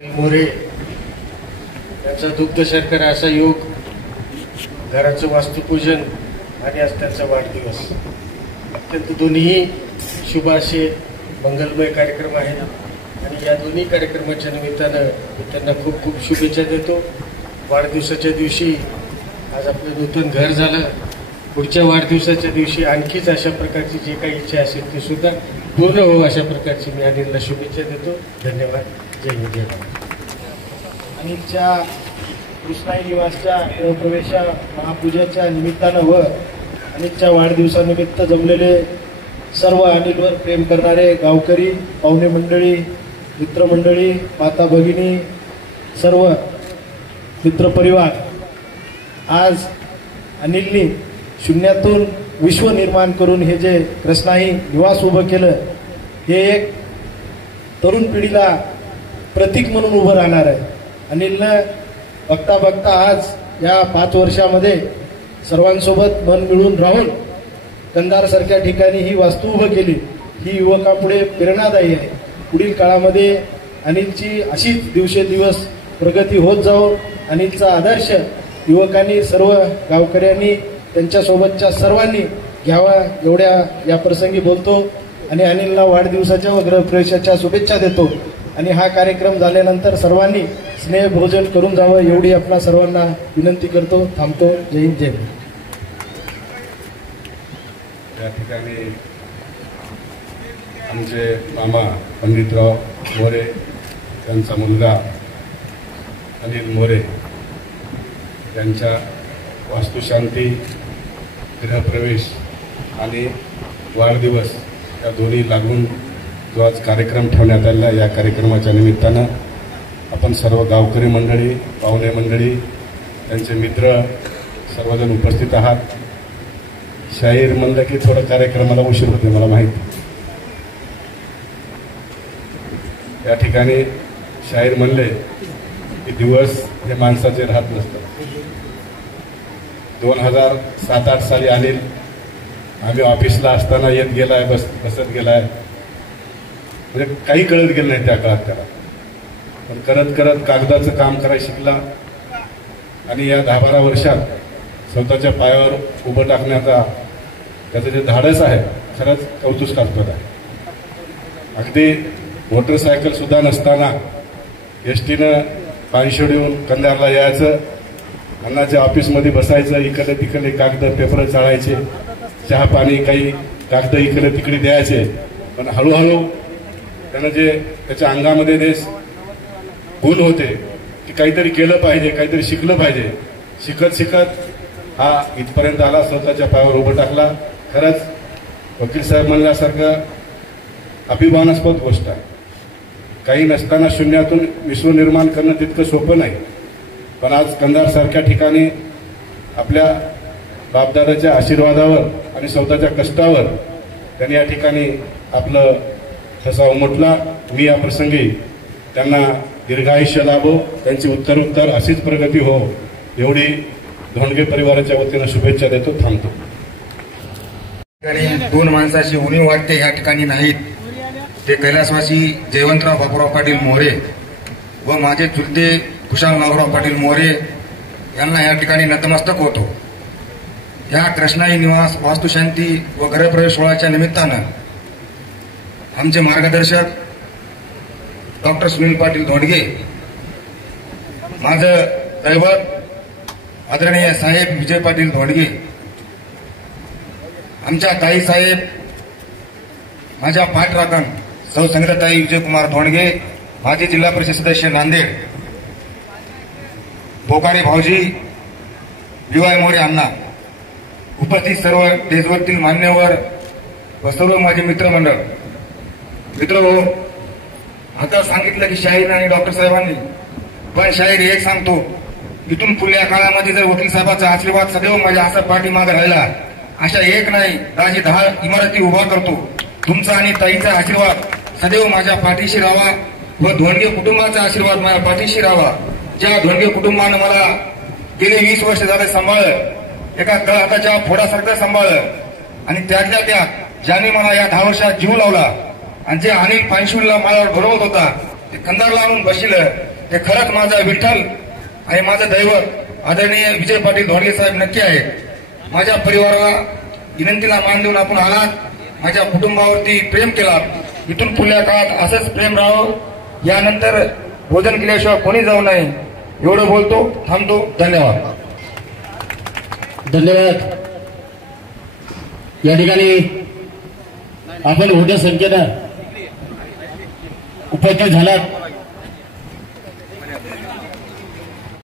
मोरे यांचा दुग्ध शर्करा असा योग, घराचं वास्तुपूजन आणि आज त्यांचा वाढदिवस, अत्यंत दोन्ही शुभ असे मंगलमय कार्यक्रम आहेत. आणि या दोन्ही कार्यक्रमाच्या निमित्तानं मी त्यांना खूप खूप शुभेच्छा देतो. वाढदिवसाच्या दिवशी आज आपलं नूतन घर झालं. पुढच्या वाढदिवसाच्या दिवशी आणखीच अशा प्रकारची जी काही इच्छा असेल ती सुद्धा पूर्ण हो, अशा प्रकारची मी अनिलला शुभेच्छा देतो. धन्यवाद. जय हिंद, जय भारत. अनिलच्या कृष्णाई निवासच्या प्रवेशा महापूजेच्या निमित्तानं व अनिलच्या वाढदिवसानिमित्त जमलेले सर्व अनिलवर प्रेम करणारे गावकरी, पाहुणे मंडळी, मित्रमंडळी, माता भगिनी, सर्व मित्रपरिवार, आज अनिलनी शून्यातून विश्व निर्माण करून हे जे कृष्णाई निवास उभं केलं, हे एक तरुण पिढीला प्रतीक म्हणून उभं राहणार आहे. अनिलनं बघता बघता आज या 5 वर्षामध्ये सर्वांसोबत मन मिळून राहून कंधारसारख्या ठिकाणी ही वास्तू उभं केली. ही युवकापुढे प्रेरणादायी आहे. पुढील काळामध्ये अनिलची अशीच दिवसेंदिवस प्रगती होत जाऊ. अनिलचा आदर्श युवकांनी, सर्व गावकऱ्यांनी, त्यांच्यासोबतच्या सर्वांनी घ्यावा, एवढ्या या प्रसंगी बोलतो आणि अनिलला वाढदिवसाच्या व गृहप्रवेशाच्या शुभेच्छा देतो. आणि हा कार्यक्रम झाल्यानंतर सर्वांनी स्नेहभोजन करून जावं एवढी आपल्या सर्वांना विनंती करतो. थांबतो. जय हिंद, जय भारत. या ठिकाणी आमचे मामा पंडितराव मोरे, त्यांचा मुलगा अनिल मोरे यांच्या वास्तुशांती, गृहप्रवेश आणि वाढदिवस या दोन्ही लागून जो आज कार्यक्रम ठेवण्यात आला, या कार्यक्रमाच्या निमित्तानं आपण सर्व गावकरी मंडळी, पाहुणे मंडळी, त्यांचे मित्र सर्वजण उपस्थित आहात. शाहीर म्हणलं की थोडं कार्यक्रमाला उशीर होते, मला माहिती. या ठिकाणी शाहीर म्हणले की दिवस हे माणसाचे राहत नसतात. 2007-8 साली अनिल आम्ही ऑफिसला असताना येत गेलाय, बसत गेलाय, म्हणजे काही कळत गेलं नाही त्या काळात त्याला. पण करत करत कागदाचं काम करायला शिकला आणि या 10-12 वर्षात स्वतःच्या पायावर उभं टाकण्याचा त्याचं जे धाडस आहे, खरंच कौतुकास्पद आहे. अगदी मोटरसायकल सुद्धा नसताना एसटीनं पानशेडीहून कंधारला यायचं, अण्णाच्या ऑफिसमध्ये बसायचं, इकडे तिकडे कागद पेपर चाळायचे, चहा पाणी काही कागद इकडे तिकडे द्यायचे. पण हळूहळू त्यानं जे त्याच्या अंगामध्ये जे गुण होते की काहीतरी केलं पाहिजे, काहीतरी शिकलं पाहिजे, शिकत शिकत हा इथपर्यंत आला, स्वतःच्या पायावर उभं टाकला. खरंच वकील साहेब म्हणल्यासारखं अभिमानास्पद गोष्ट आहे. काही नसताना शून्यातून विश्व निर्माण करणं तितकं सोपं नाही. पण आज कंधारसारख्या ठिकाणी आपल्या बापदादाच्या आशीर्वादावर आणि स्वतःच्या कष्टावर त्यांनी या ठिकाणी आपलं ठसा उमटला. मी या प्रसंगी त्यांना दीर्घायुष्य लाभो, त्यांची उत्तरोत्तर अशीच प्रगती हो, एवढी धोंडगे परिवाराच्या वतीनं शुभेच्छा देतो. थांबतो. दोन माणसाची उणीव वाटते या ठिकाणी नाहीत. ते कैलासवासी जयवंतराव बापूराव पाटील मोरे व माझे चुलते कुशाल नागराव पाटील मोरे यांना या ठिकाणी नतमस्तक होतो. या कृष्णाई निवास वास्तुशांती व गृहप्रवेश सोहळ्याच्या निमित्तानं आमचे मार्गदर्शक डॉक्टर सुनील पाटील धोंडगे, माझं दैवत आदरणीय साहेब विजय पाटील धोंडगे, आमच्या ताई साहेब, माझ्या पाठराखण सौ संगीताताई विजयकुमार धोंडगे, माजी जिल्हा परिषद सदस्य नांदेड, बोकारे भाऊजी, विवाय मोरे अण्णा, उपस्थित सर्व देशभरातील मान्यवर व सर्व माझे मित्रमंडळ. मित्र, आता सांगितलं की शाहीर आणि डॉक्टर साहेबांनी, पण शाहीर एक सांगतो, इथून पुढल्या काळामध्ये जर वकील साहेबांचा आशीर्वाद सदैव माझ्या असा पाठीमागे राहिला, अशा एक नाही 10 इमारती उभा करतो. तुमचा आणि ताईचा आशीर्वाद सदैव माझ्या पाठीशी राहावा व धोंडगे कुटुंबाचा आशीर्वाद माझ्या पाठीशी राहावा. ज्या धोंडगे कुटुंबानं मला गेले 20 वर्ष झाले सांभाळलं, एका तळहाताच्या फोडासारखं सांभाळलं, आणि त्यातल्या त्यात ज्यांनी मला या 10 वर्षात जीव लावला आणि जे अनिल पानशुलीला मला घडवत होता, ते कंदार लावून बसलं ते खरंच माझा विठ्ठल आणि माझं दैवत आदरणीय विजय पाटील धोंडगे साहेब नक्की आहेत. माझ्या परिवाराला विनंतीला मान देऊन आपण आलात, माझ्या कुटुंबावरती प्रेम केलात. इथून पुढल्या काळात असंच प्रेम राहावं. यानंतर भोजन केल्याशिवाय कोणी जाऊ नये एवढं बोलतो, थांबतो. धन्यवाद. धन्यवाद. या ठिकाणी आपण मोठ्या संख्येनं उपस्थित झालात.